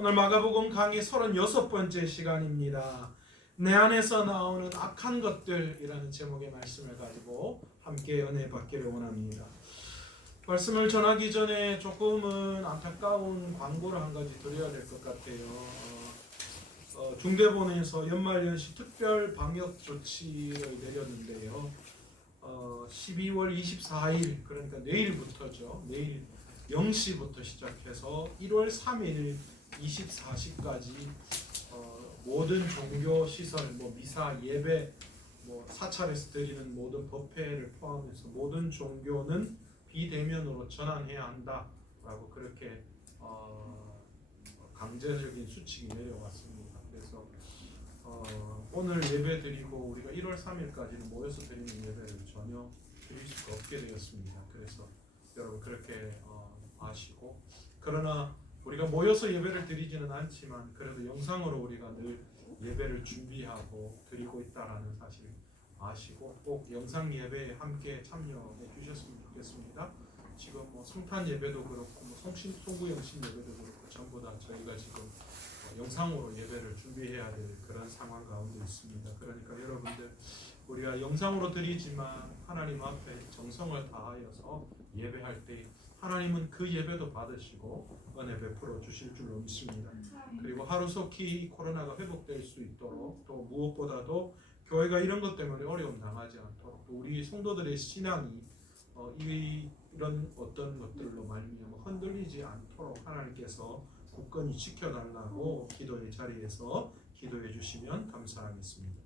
오늘 마가복음 강의 36번째 시간입니다. 내 안에서 나오는 악한 것들이라는 제목의 말씀을 가지고 함께 은혜 받기를 원합니다. 말씀을 전하기 전에 조금은 안타까운 광고를 한 가지 드려야 될 것 같아요. 중대본에서 연말연시 특별 방역 조치를 내렸는데요. 12월 24일, 그러니까 내일부터죠. 내일 0시부터 시작해서 1월 3일 24시까지 모든 종교 시설, 미사, 예배, 사찰에서 드리는 모든 법회를 포함해서 모든 종교는 비대면으로 전환해야 한다라고 그렇게 강제적인 수칙이 내려왔습니다. 그래서 오늘 예배 드리고 우리가 1월 3일까지는 모여서 드리는 예배를 전혀 드릴 수가 없게 되었습니다. 그래서 여러분 그렇게 아시고, 그러나 우리가 모여서 예배를 드리지는 않지만 그래도 영상으로 우리가 늘 예배를 준비하고 드리고 있다라는 사실 아시고 꼭 영상 예배에 함께 참여해 주셨으면 좋겠습니다. 지금 성탄 예배도 그렇고 송구영신 예배도 그렇고 전부 다 저희가 지금 영상으로 예배를 준비해야 될 그런 상황 가운데 있습니다. 그러니까 여러분들 우리가 영상으로 드리지만 하나님 앞에 정성을 다하여서 예배할 때 하나님은 그 예배도 받으시고 은혜 베풀어 주실 줄로 믿습니다. 그리고 하루속히 코로나가 회복될 수 있도록, 또 무엇보다도 교회가 이런 것 때문에 어려움 당하지 않도록, 또 우리 성도들의 신앙이 이런 어떤 것들로 말미암아 흔들리지 않도록 하나님께서 굳건히 지켜달라고 기도의 자리에서 기도해 주시면 감사하겠습니다.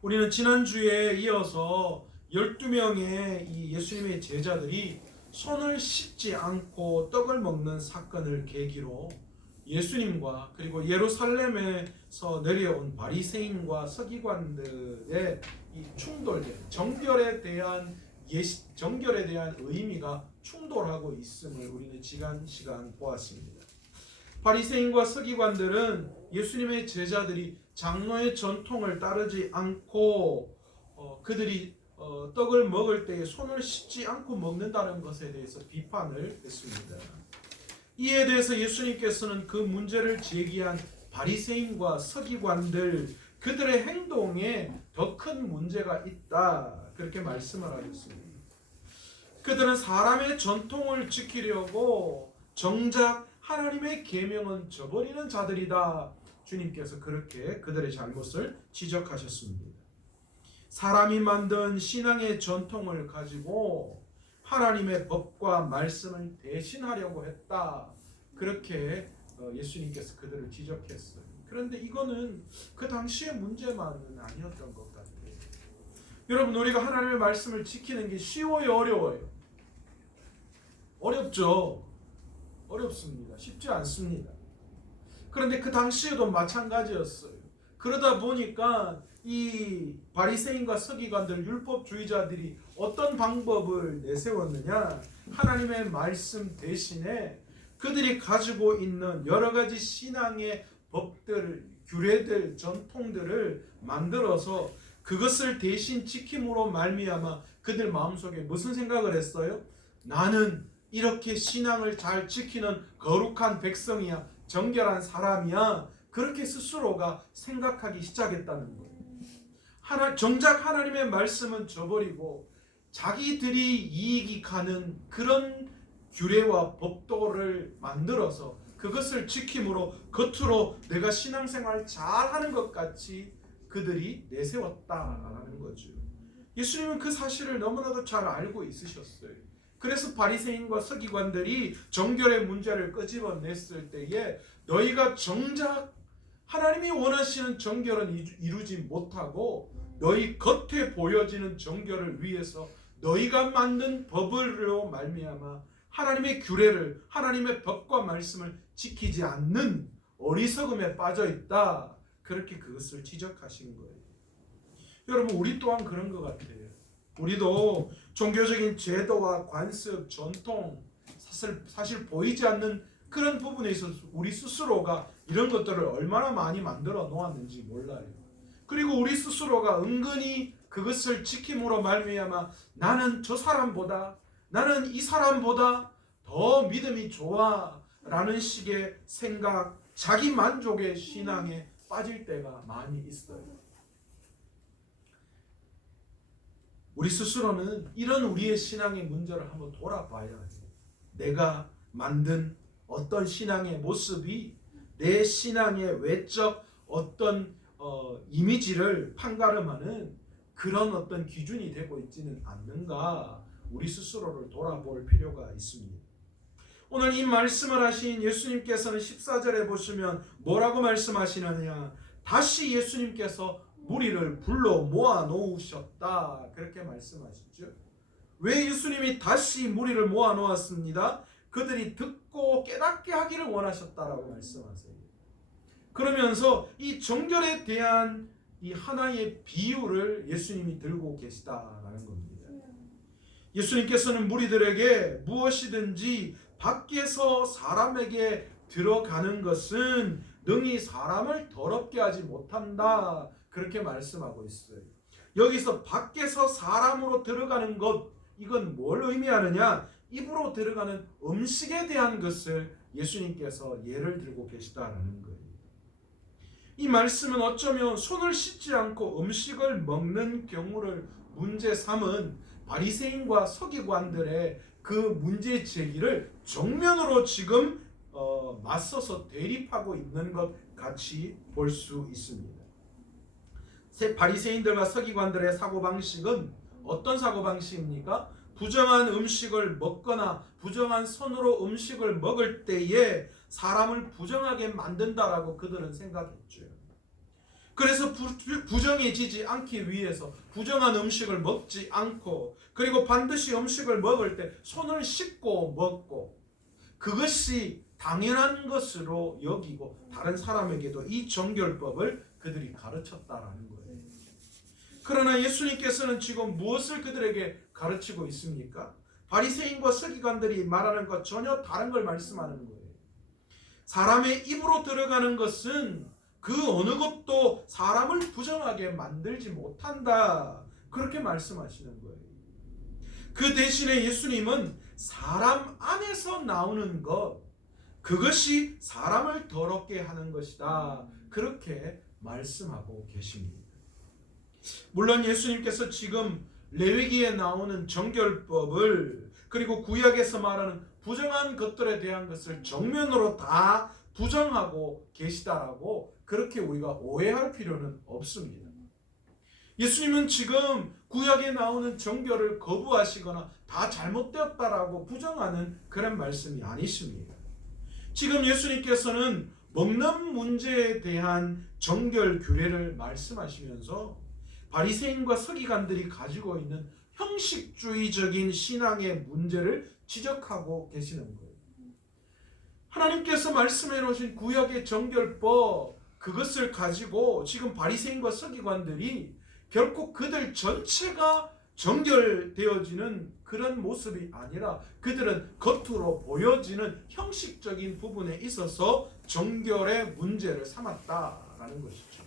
우리는 지난주에 이어서 12명의 이 예수님의 제자들이 손을 씻지 않고 떡을 먹는 사건을 계기로 예수님과 그리고 예루살렘에서 내려온 바리새인과 서기관들의 이 충돌된 정결에 대한 의미가 충돌하고 있음을 우리는 지난 시간 보았습니다. 바리새인과 서기관들은 예수님의 제자들이 장로의 전통을 따르지 않고 그들이 떡을 먹을 때 손을 씻지 않고 먹는다는 것에 대해서 비판을 했습니다. 이에 대해서 예수님께서는 그 문제를 제기한 바리새인과 서기관들, 그들의 행동에 더 큰 문제가 있다, 그렇게 말씀을 하셨습니다. 그들은 사람의 전통을 지키려고 정작 하나님의 계명은 저버리는 자들이다. 주님께서 그렇게 그들의 잘못을 지적하셨습니다. 사람이 만든 신앙의 전통을 가지고 하나님의 법과 말씀을 대신하려고 했다. 그렇게 예수님께서 그들을 지적했어요. 그런데 이거는 그 당시의 문제만은 아니었던 것 같아요. 여러분, 우리가 하나님의 말씀을 지키는 게 쉬워요, 어려워요? 어렵죠. 어렵습니다. 쉽지 않습니다. 그런데 그 당시에도 마찬가지였어요. 그러다 보니까 이 바리새인과 서기관들, 율법주의자들이 어떤 방법을 내세웠느냐, 하나님의 말씀 대신에 그들이 가지고 있는 여러 가지 신앙의 법들, 규례들, 전통들을 만들어서 그것을 대신 지킴으로 말미암아 그들 마음속에 무슨 생각을 했어요? 나는 이렇게 신앙을 잘 지키는 거룩한 백성이야, 정결한 사람이야, 그렇게 스스로가 생각하기 시작했다는 거예요. 정작 하나님의 말씀은 저버리고 자기들이 이익이 가는 그런 규례와 법도를 만들어서 그것을 지킴으로 겉으로 내가 신앙생활 잘하는 것 같이 그들이 내세웠다라는 거죠. 예수님은 그 사실을 너무나도 잘 알고 있으셨어요. 그래서 바리새인과 서기관들이 정결의 문제를 끄집어냈을 때에 너희가 정작 하나님이 원하시는 정결은 이루지 못하고 너희 겉에 보여지는 정결을 위해서 너희가 만든 법으로 말미암아 하나님의 규례를, 하나님의 법과 말씀을 지키지 않는 어리석음에 빠져있다, 그렇게 그것을 지적하신 거예요. 여러분, 우리 또한 그런 것 같아요. 우리도 종교적인 제도와 관습, 전통, 사실 보이지 않는 그런 부분에 있어서 우리 스스로가 이런 것들을 얼마나 많이 만들어 놓았는지 몰라요. 그리고 우리 스스로가 은근히 그것을 지킴으로 말미암아 나는 저 사람보다, 나는 이 사람보다 더 믿음이 좋아 라는 식의 생각, 자기 만족의 신앙에 빠질 때가 많이 있어요. 우리 스스로는 이런 우리의 신앙의 문제를 한번 돌아봐야 해요. 내가 만든 어떤 신앙의 모습이 내 신앙의 외적 어떤 이미지를 판가름하는 그런 어떤 기준이 되고 있지는 않는가, 우리 스스로를 돌아볼 필요가 있습니다. 오늘 이 말씀을 하신 예수님께서는 14절에 보시면 뭐라고 말씀하시느냐, 다시 예수님께서 무리를 불러 모아 놓으셨다, 그렇게 말씀하시죠. 왜 예수님이 다시 무리를 모아 놓았습니다? 그들이 듣고 깨닫게 하기를 원하셨다라고 말씀하세요. 그러면서 이 정결에 대한 이 하나의 비유를 예수님이 들고 계시다라는 겁니다. 예수님께서는 무리들에게 무엇이든지 밖에서 사람에게 들어가는 것은 능히 사람을 더럽게 하지 못한다, 그렇게 말씀하고 있어요. 여기서 밖에서 사람으로 들어가는 것, 이건 뭘 의미하느냐? 입으로 들어가는 음식에 대한 것을 예수님께서 예를 들고 계시다라는 거예요. 이 말씀은 어쩌면 손을 씻지 않고 음식을 먹는 경우를 문제 삼은 바리새인과 서기관들의 그 문제 제기를 정면으로 지금 맞서서 대립하고 있는 것 같이 볼 수 있습니다. 바리새인들과 서기관들의 사고방식은 어떤 사고방식입니까? 부정한 음식을 먹거나 부정한 손으로 음식을 먹을 때에 사람을 부정하게 만든다라고 그들은 생각했죠. 그래서 부정해지지 않기 위해서 부정한 음식을 먹지 않고, 그리고 반드시 음식을 먹을 때 손을 씻고 먹고, 그것이 당연한 것으로 여기고 다른 사람에게도 이 정결법을 그들이 가르쳤다라는 거예요. 그러나 예수님께서는 지금 무엇을 그들에게 가르치고 있습니까? 바리새인과 서기관들이 말하는 것 전혀 다른 걸 말씀하는 거예요. 사람의 입으로 들어가는 것은 그 어느 것도 사람을 부정하게 만들지 못한다, 그렇게 말씀하시는 거예요. 그 대신에 예수님은 사람 안에서 나오는 것, 그것이 사람을 더럽게 하는 것이다, 그렇게 말씀하고 계십니다. 물론 예수님께서 지금 레위기에 나오는 정결법을, 그리고 구약에서 말하는 부정한 것들에 대한 것을 정면으로 다 부정하고 계시다라고 그렇게 우리가 오해할 필요는 없습니다. 예수님은 지금 구약에 나오는 정결을 거부하시거나 다 잘못되었다라고 부정하는 그런 말씀이 아니십니다. 지금 예수님께서는 먹는 문제에 대한 정결 규례를 말씀하시면서 바리새인과 서기관들이 가지고 있는 형식주의적인 신앙의 문제를 지적하고 계시는 거예요. 하나님께서 말씀해 놓으신 구약의 정결법, 그것을 가지고 지금 바리새인과 서기관들이 결코 그들 전체가 정결되어지는 그런 모습이 아니라 그들은 겉으로 보여지는 형식적인 부분에 있어서 정결의 문제를 삼았다라는 것이죠.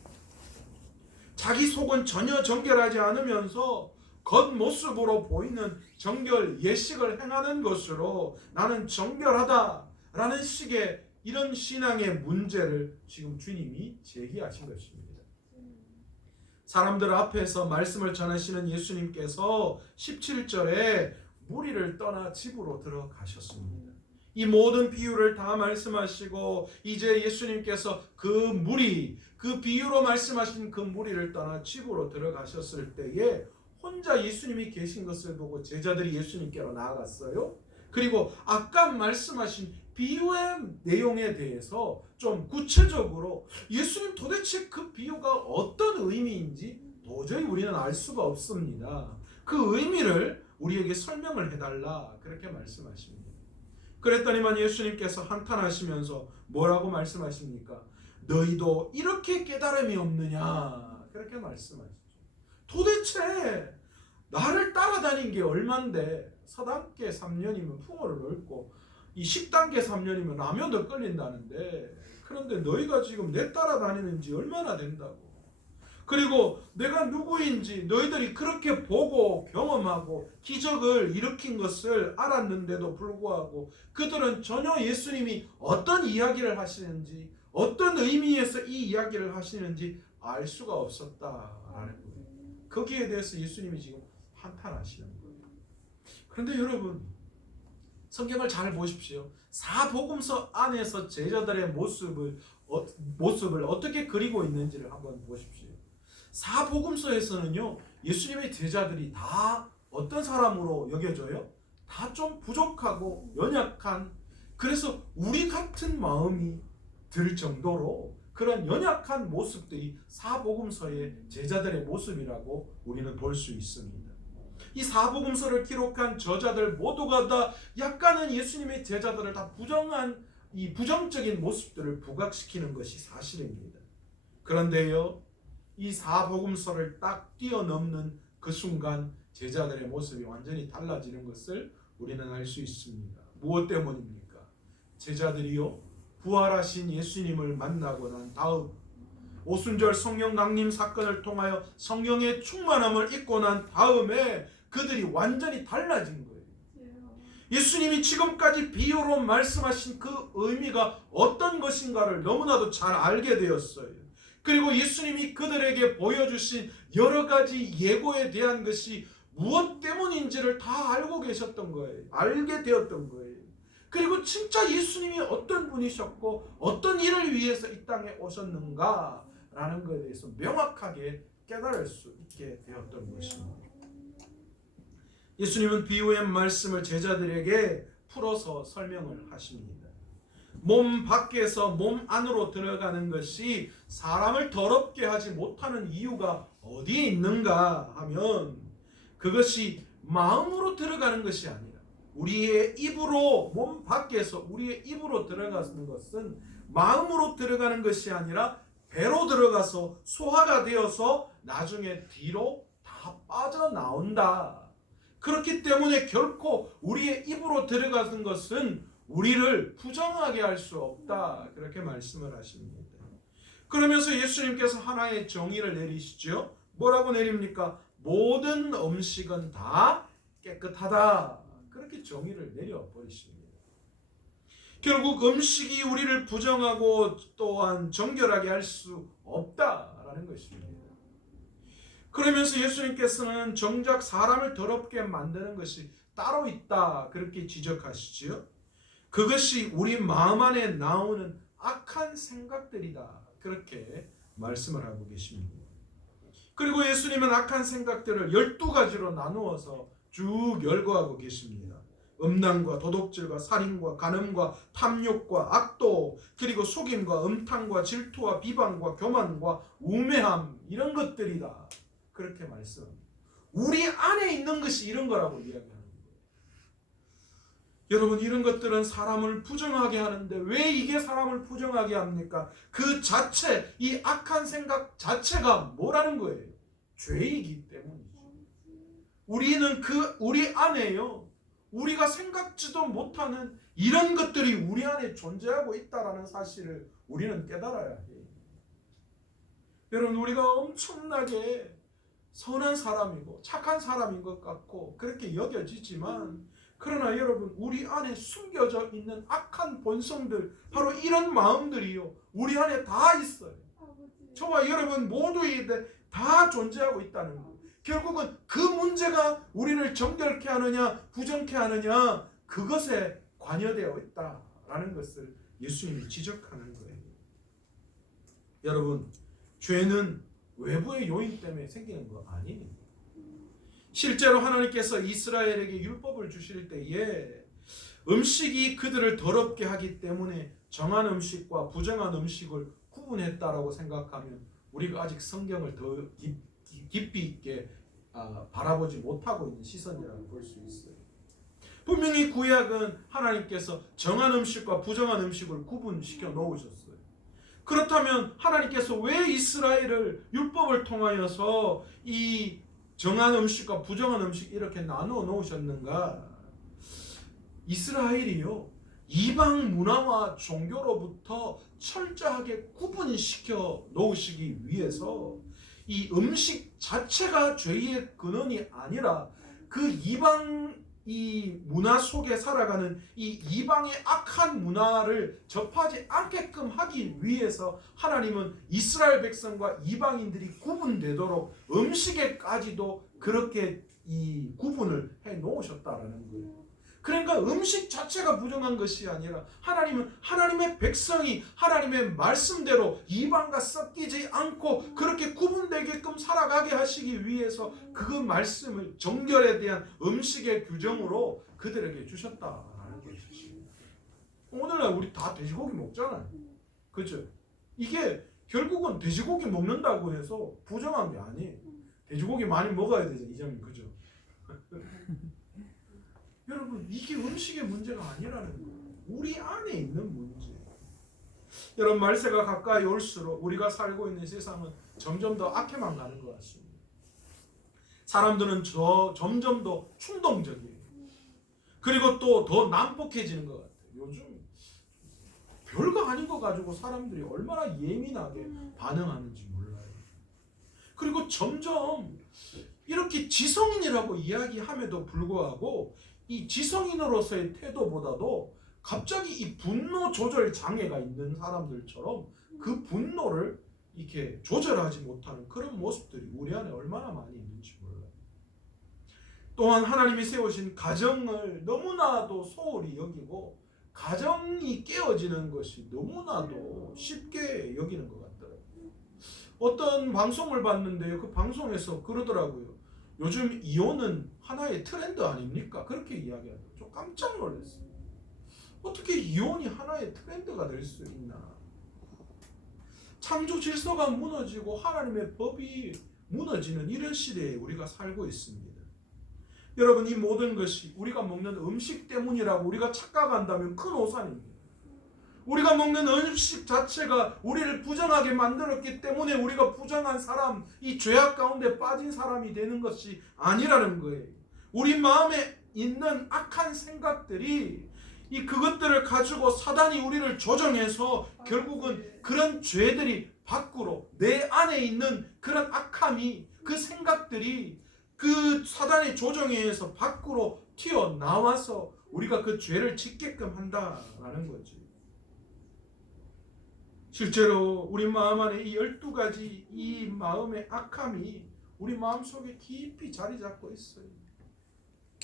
자기 속은 전혀 정결하지 않으면서 겉모습으로 보이는 정결 예식을 행하는 것으로 나는 정결하다라는 식의 이런 신앙의 문제를 지금 주님이 제기하신 것입니다. 사람들 앞에서 말씀을 전하시는 예수님께서 17절에 무리를 떠나 집으로 들어가셨습니다. 이 모든 비유를 다 말씀하시고 이제 예수님께서 그 무리, 그 비유로 말씀하신 그 무리를 떠나 집으로 들어가셨을 때에 혼자 예수님이 계신 것을 보고 제자들이 예수님께로 나아갔어요. 그리고 아까 말씀하신 비유의 내용에 대해서 좀 구체적으로 예수님 도대체 그 비유가 어떤 의미인지 도저히 우리는 알 수가 없습니다. 그 의미를 우리에게 설명을 해달라, 그렇게 말씀하십니다. 그랬더니만 예수님께서 한탄하시면서 뭐라고 말씀하십니까? 너희도 이렇게 깨달음이 없느냐, 그렇게 말씀하시죠. 도대체 나를 따라다닌 게 얼만데 서당계 3년이면 풍어를 넓고 이 10단계 3년이면 라면도 끓인다는데, 그런데 너희가 지금 내 따라다니는 지 얼마나 된다고? 그리고 내가 누구인지 너희들이 그렇게 보고 경험하고 기적을 일으킨 것을 알았는데도 불구하고 그들은 전혀 예수님이 어떤 이야기를 하시는지 어떤 의미에서 이 이야기를 하시는지 알 수가 없었다라는 거예요. 거기에 대해서 예수님이 지금 한탄하시는 거예요. 그런데 여러분, 성경을 잘 보십시오. 사복음서 안에서 제자들의 모습을 어떻게 그리고 있는지를 한번 보십시오. 사복음서에서는요, 예수님의 제자들이 다 어떤 사람으로 여겨져요? 다 좀 부족하고 연약한, 그래서 우리 같은 마음이 들 정도로 그런 연약한 모습들이 사복음서의 제자들의 모습이라고 우리는 볼 수 있습니다. 이 사복음서를 기록한 저자들 모두가 다 약간은 예수님의 제자들을 다 부정한 이 부정적인 모습들을 부각시키는 것이 사실입니다. 그런데요, 이 사복음서를 딱 뛰어넘는 그 순간 제자들의 모습이 완전히 달라지는 것을 우리는 알 수 있습니다. 무엇 때문입니까? 제자들이요, 부활하신 예수님을 만나고 난 다음 오순절 성령 강림 사건을 통하여 성령의 충만함을 입고 난 다음에 그들이 완전히 달라진 거예요. 예수님이 지금까지 비유로 말씀하신 그 의미가 어떤 것인가를 너무나도 잘 알게 되었어요. 그리고 예수님이 그들에게 보여주신 여러 가지 예고에 대한 것이 무엇 때문인지를 다 알고 계셨던 거예요. 알게 되었던 거예요. 그리고 진짜 예수님이 어떤 분이셨고 어떤 일을 위해서 이 땅에 오셨는가 라는 것에 대해서 명확하게 깨달을 수 있게 되었던 것입니다. 예수님은 비유의 말씀을 제자들에게 풀어서 설명을 하십니다. 몸 밖에서 몸 안으로 들어가는 것이 사람을 더럽게 하지 못하는 이유가 어디에 있는가 하면 그것이 마음으로 들어가는 것이 아니라 우리의 입으로, 몸 밖에서 우리의 입으로 들어가는 것은 마음으로 들어가는 것이 아니라 배로 들어가서 소화가 되어서 나중에 뒤로 다 빠져나온다. 그렇기 때문에 결코 우리의 입으로 들어가는 것은 우리를 부정하게 할 수 없다. 그렇게 말씀을 하십니다. 그러면서 예수님께서 하나의 정의를 내리시죠. 뭐라고 내립니까? 모든 음식은 다 깨끗하다. 그렇게 정의를 내려버리십니다. 결국 음식이 우리를 부정하고 또한 정결하게 할 수 없다라는 것입니다. 그러면서 예수님께서는 정작 사람을 더럽게 만드는 것이 따로 있다. 그렇게 지적하시지요. 그것이 우리 마음 안에 나오는 악한 생각들이다. 그렇게 말씀을 하고 계십니다. 그리고 예수님은 악한 생각들을 12가지로 나누어서 쭉 열거하고 계십니다. 음란과 도둑질과 살인과 간음과 탐욕과 악도, 그리고 속임과 음탕과 질투와 비방과 교만과 우매함, 이런 것들이다. 그렇게 말씀합니다. 우리 안에 있는 것이 이런 거라고 이야기하는 거예요. 여러분, 이런 것들은 사람을 부정하게 하는데 왜 이게 사람을 부정하게 합니까? 그 자체, 이 악한 생각 자체가 뭐라는 거예요? 죄이기 때문이죠. 우리는 우리 안에요, 우리가 생각지도 못하는 이런 것들이 우리 안에 존재하고 있다는 사실을 우리는 깨달아야 해요. 여러분, 우리가 엄청나게 선한 사람이고 착한 사람인 것 같고 그렇게 여겨지지만, 그러나 여러분, 우리 안에 숨겨져 있는 악한 본성들, 바로 이런 마음들이요, 우리 안에 다 있어요. 저와 여러분 모두에 다 존재하고 있다는 거예요. 결국은 그 문제가 우리를 정결케 하느냐 부정케 하느냐, 그것에 관여되어 있다라는 것을 예수님이 지적하는 거예요. 여러분, 죄는 외부의 요인 때문에 생기는 거 아닙니다. 실제로 하나님께서 이스라엘에게 율법을 주실 때에 음식이 그들을 더럽게 하기 때문에 정한 음식과 부정한 음식을 구분했다라고 생각하면 우리가 아직 성경을 더 깊이 있게 바라보지 못하고 있는 시선이라고 볼 수 있어요. 분명히 구약은 하나님께서 정한 음식과 부정한 음식을 구분시켜 놓으셨어요. 그렇다면 하나님께서 왜 이스라엘을 율법을 통하여서 이 정한 음식과 부정한 음식 이렇게 나누어 놓으셨는가? 이스라엘이요, 이방 문화와 종교로부터 철저하게 구분시켜 놓으시기 위해서 이 음식 자체가 죄의 근원이 아니라 그 이방 이 문화 속에 살아가는 이 이방의 악한 문화를 접하지 않게끔 하기 위해서 하나님은 이스라엘 백성과 이방인들이 구분되도록 음식에까지도 그렇게 이 구분을 해 놓으셨다라는 거예요. 그러니까 음식 자체가 부정한 것이 아니라 하나님은 하나님의 백성이 하나님의 말씀대로 이방과 섞이지 않고 그렇게 구분되게끔 살아가게 하시기 위해서 그 말씀을 정결에 대한 음식의 규정으로 그들에게 주셨다라는 것이죠. 오늘날 우리 다 돼지고기 먹잖아요. 그렇죠? 이게 결국은 돼지고기 먹는다고 해서 부정한 게 아니에요. 돼지고기 많이 먹어야 되죠, 이장님. 그죠? 여러분, 이게 음식의 문제가 아니라는 거예요. 우리 안에 있는 문제. 여러분, 말세가 가까이 올수록 우리가 살고 있는 세상은 점점 더 악해만 가는 것 같습니다. 사람들은 점점 더 충동적이에요. 그리고 또 더 난폭해지는 것 같아요. 요즘 별거 아닌 거 가지고 사람들이 얼마나 예민하게 반응하는지 몰라요. 그리고 점점 이렇게 지성인이라고 이야기함에도 불구하고 이 지성인으로서의 태도보다도 갑자기 이 분노 조절 장애가 있는 사람들처럼 그 분노를 이렇게 조절하지 못하는 그런 모습들이 우리 안에 얼마나 많이 있는지 몰라요. 또한 하나님이 세우신 가정을 너무나도 소홀히 여기고 가정이 깨어지는 것이 너무나도 쉽게 여기는 것 같더라고요. 어떤 방송을 봤는데요. 그 방송에서 그러더라고요. 요즘 이혼은 하나의 트렌드 아닙니까? 그렇게 이야기하더라고요. 좀 깜짝 놀랐어요. 어떻게 이혼이 하나의 트렌드가 될 수 있나? 창조 질서가 무너지고 하나님의 법이 무너지는 이런 시대에 우리가 살고 있습니다. 여러분, 이 모든 것이 우리가 먹는 음식 때문이라고 우리가 착각한다면 큰 오산입니다. 우리가 먹는 음식 자체가 우리를 부정하게 만들었기 때문에 우리가 부정한 사람, 이 죄악 가운데 빠진 사람이 되는 것이 아니라는 거예요. 우리 마음에 있는 악한 생각들이 그것들을 가지고 사단이 우리를 조정해서 결국은 그런 죄들이 밖으로 내 안에 있는 그런 악함이 그 생각들이 그 사단의 조정에 의해서 밖으로 튀어나와서 우리가 그 죄를 짓게끔 한다라는 거지. 실제로 우리 마음 안에 이 12가지 이 마음의 악함이 우리 마음속에 깊이 자리 잡고 있어요.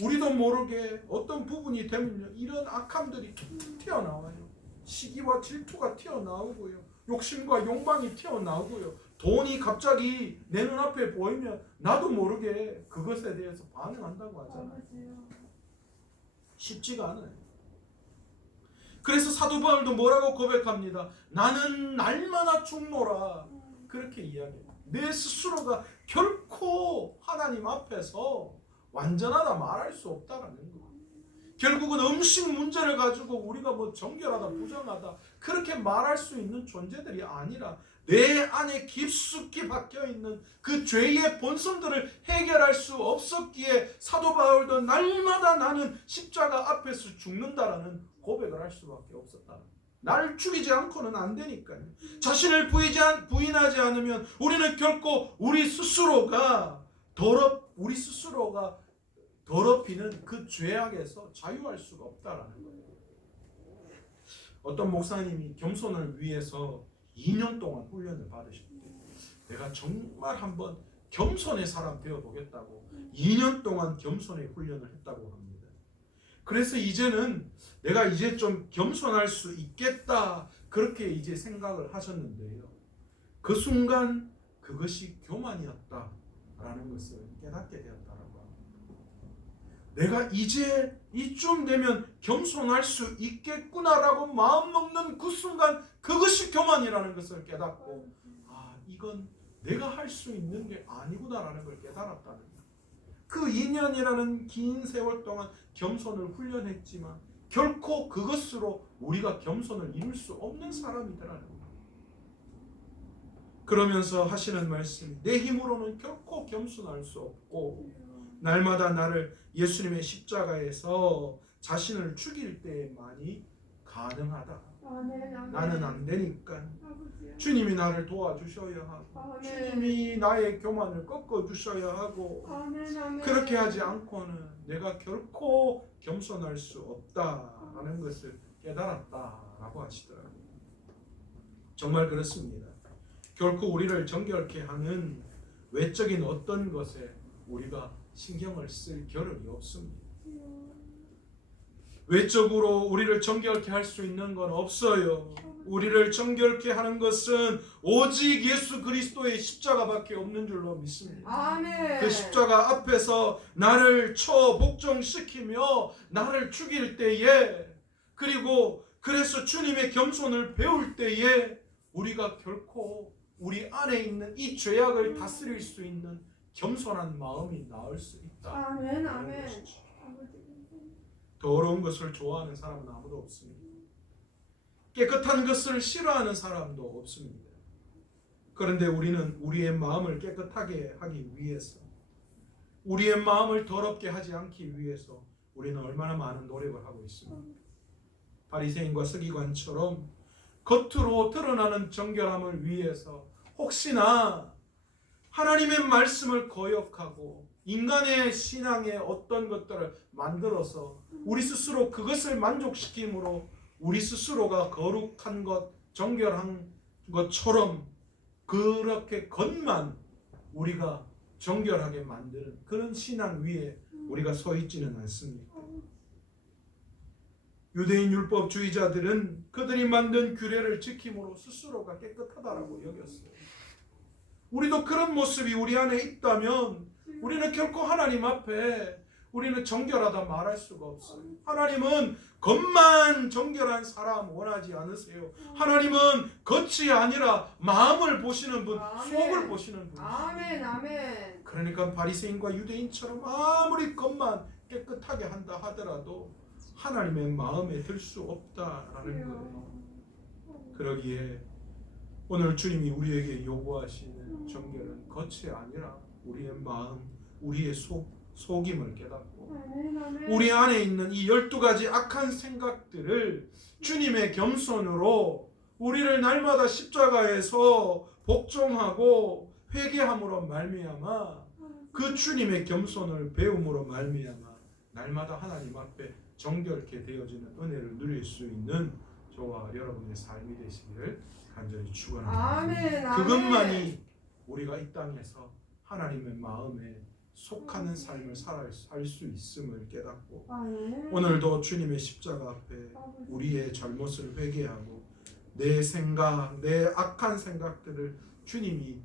우리도 모르게 어떤 부분이 되면요, 이런 악함들이 튀어나와요. 시기와 질투가 튀어나오고요, 욕심과 욕망이 튀어나오고요, 돈이 갑자기 내 눈앞에 보이면 나도 모르게 그것에 대해서 반응한다고 하잖아요. 쉽지가 않아요. 그래서 사도 바울도 뭐라고 고백합니다. 나는 날마다 죽노라. 그렇게 이야기해요. 내 스스로가 결코 하나님 앞에서 완전하다 말할 수 없다라는 거예요. 결국은 음식 문제를 가지고 우리가 뭐 정결하다 부정하다 그렇게 말할 수 있는 존재들이 아니라 내 안에 깊숙이 박혀있는 그 죄의 본성들을 해결할 수 없었기에 사도 바울도 날마다 나는 십자가 앞에서 죽는다라는 고백을 할 수밖에 없었다. 나를 죽이지 않고는 안 되니까요. 자신을 부인하지 않으면 우리는 결코 우리 스스로가 더럽히는 그 죄악에서 자유할 수가 없다라는 거예요. 어떤 목사님이 겸손을 위해서 2년 동안 훈련을 받으셨대요. 내가 정말 한번 겸손의 사람 되어보겠다고 2년 동안 겸손의 훈련을 했다고 합니다. 그래서 이제는 내가 이제 좀 겸손할 수 있겠다 그렇게 이제 생각을 하셨는데요. 그 순간 그것이 교만이었다라는 것을 깨닫게 되었다라고 합니다. 내가 이제 이쯤 되면 겸손할 수 있겠구나라고 마음먹는 그 순간 그것이 교만이라는 것을 깨닫고 이건 내가 할 수 있는 게 아니구나라는 걸 깨달았다는 거예요. 그 2년이라는 긴 세월 동안 겸손을 훈련했지만 결코 그것으로 우리가 겸손을 이룰 수 없는 사람이더라는 거예요. 그러면서 하시는 말씀이 내 힘으로는 결코 겸손할 수 없고 날마다 나를 예수님의 십자가에서 자신을 죽일 때만이 가능하다. 나는 안 되니까 주님이 나를 도와주셔야 하고 아멘. 주님이 나의 교만을 꺾어주셔야 하고 아멘. 아멘. 그렇게 하지 않고는 내가 결코 겸손할 수 없다라는 것을 깨달았다라고 하시더라고요. 정말 그렇습니다. 결코 우리를 정결케 하는 외적인 어떤 것에 우리가 신경을 쓸 겨를이 없습니다. 외적으로 우리를 정결케 할 수 있는 건 없어요. 우리를 정결케 하는 것은 오직 예수 그리스도의 십자가밖에 없는 줄로 믿습니다. 아멘. 그 십자가 앞에서 나를 복종시키며 나를 죽일 때에 그리고 그래서 주님의 겸손을 배울 때에 우리가 결코 우리 안에 있는 이 죄악을 다스릴 수 있는 겸손한 마음이 나올 수 있다. 아멘. 아멘. 더러운 것을 좋아하는 사람은 아무도 없습니다. 깨끗한 것을 싫어하는 사람도 없습니다. 그런데 우리는 우리의 마음을 깨끗하게 하기 위해서 우리의 마음을 더럽게 하지 않기 위해서 우리는 얼마나 많은 노력을 하고 있습니까? 바리새인과 서기관처럼 겉으로 드러나는 정결함을 위해서 혹시나 하나님의 말씀을 거역하고 인간의 신앙의 어떤 것들을 만들어서 우리 스스로 그것을 만족시킴으로 우리 스스로가 거룩한 것, 정결한 것처럼 그렇게 겉만 우리가 정결하게 만드는 그런 신앙 위에 우리가 서 있지는 않습니다. 유대인 율법주의자들은 그들이 만든 규례를 지킴으로 스스로가 깨끗하다라고 여겼어요. 우리도 그런 모습이 우리 안에 있다면 우리는 결코 하나님 앞에 우리는 정결하다 말할 수가 없어요. 하나님은 겉만 정결한 사람 원하지 않으세요. 하나님은 겉이 아니라 마음을 보시는 분, 아멘. 속을 보시는 분. 아멘. 아멘. 그러니까 바리새인과 유대인처럼 아무리 겉만 깨끗하게 한다 하더라도 하나님의 마음에 들 수 없다라는 거예요. 그러기에 오늘 주님이 우리에게 요구하시는 정결은 겉이 아니라 우리의 마음, 우리의 속임을 깨닫고 우리 안에 있는 이 12가지 악한 생각들을 주님의 겸손으로 우리를 날마다 십자가에서 복종하고 회개함으로 말미암아 그 주님의 겸손을 배움으로 말미암아 날마다 하나님 앞에 정결케 되어지는 은혜를 누릴 수 있는 저와 여러분의 삶이 되시기를 간절히 축원합니다. 아멘. 아멘. 그것만이 우리가 이 땅에서 하나님의 마음에 속하는 삶을 살 수 있음을 깨닫고 아멘. 오늘도 주님의 십자가 앞에 우리의 잘못을 회개하고 내 생각, 내 악한 생각들을 주님이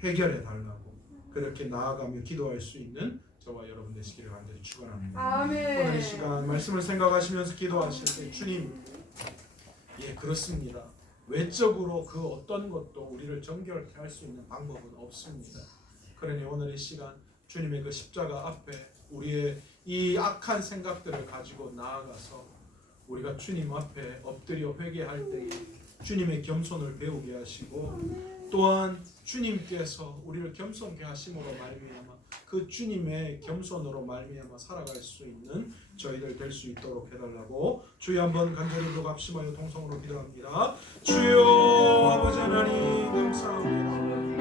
해결해 달라고 그렇게 나아가며 기도할 수 있는 저와 여러분 되시기를 간절히 축원합니다. 아멘. 오늘 이 시간 말씀을 생각하시면서 기도하실 때 주님, 예 그렇습니다. 외적으로 그 어떤 것도 우리를 정결케 할 수 있는 방법은 없습니다. 그러니 오늘 이 시간 주님의 그 십자가 앞에 우리의 이 악한 생각들을 가지고 나아가서 우리가 주님 앞에 엎드려 회개할 때에 주님의 겸손을 배우게 하시고 또한 주님께서 우리를 겸손케 하심으로 말미암아 그 주님의 겸손으로 말미암아 살아갈 수 있는 저희들 될 수 있도록 해달라고 주여 한번 간절히 기도합시며 통성으로 기도합니다. 주여 아버지 하나님 감사합니다.